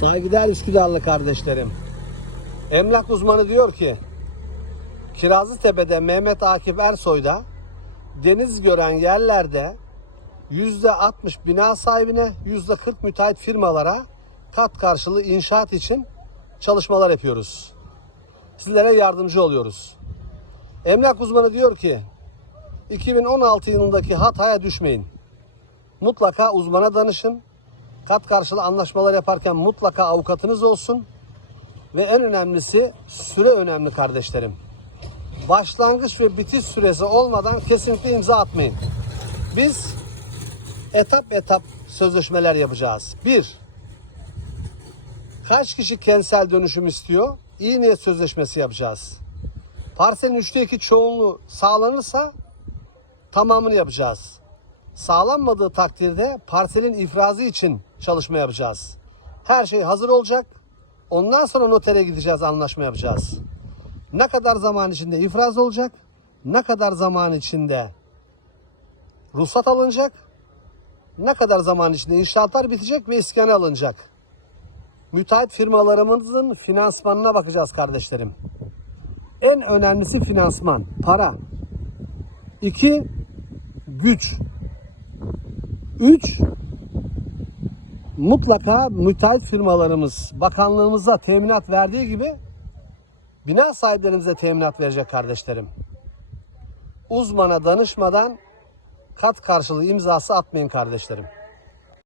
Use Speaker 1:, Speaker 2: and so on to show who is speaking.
Speaker 1: Saygıdeğer Üsküdarlı kardeşlerim. Emlak uzmanı diyor ki Kirazlıtepe'de Mehmet Akif Ersoy'da deniz gören yerlerde %60 bina sahibine %40 müteahhit firmalara kat karşılığı inşaat için çalışmalar yapıyoruz. Sizlere yardımcı oluyoruz. Emlak uzmanı diyor ki 2016 yılındaki hataya düşmeyin. Mutlaka uzmana danışın. Kat karşılığı anlaşmalar yaparken mutlaka avukatınız olsun. Ve en önemlisi süre önemli kardeşlerim. Başlangıç ve bitiş süresi olmadan kesinlikle imza atmayın. Biz etap etap sözleşmeler yapacağız. Bir, kaç kişi kentsel dönüşüm istiyor? İyi niyet sözleşmesi yapacağız. Parselin üçte iki çoğunluğu sağlanırsa tamamını yapacağız. Sağlanmadığı takdirde parselin ifrazı için çalışma yapacağız. Her şey hazır olacak. Ondan sonra notere gideceğiz, anlaşma yapacağız. Ne kadar zaman içinde ifraz olacak? Ne kadar zaman içinde ruhsat alınacak? Ne kadar zaman içinde inşaatlar bitecek ve iskene alınacak? Müteahhit firmalarımızın finansmanına bakacağız kardeşlerim. En önemlisi finansman, para. İki, güç. Üç, mutlaka müteahhit firmalarımız bakanlığımıza teminat verdiği gibi bina sahiplerimize teminat verecek kardeşlerim. Uzmana danışmadan kat karşılığı imzası atmayın kardeşlerim.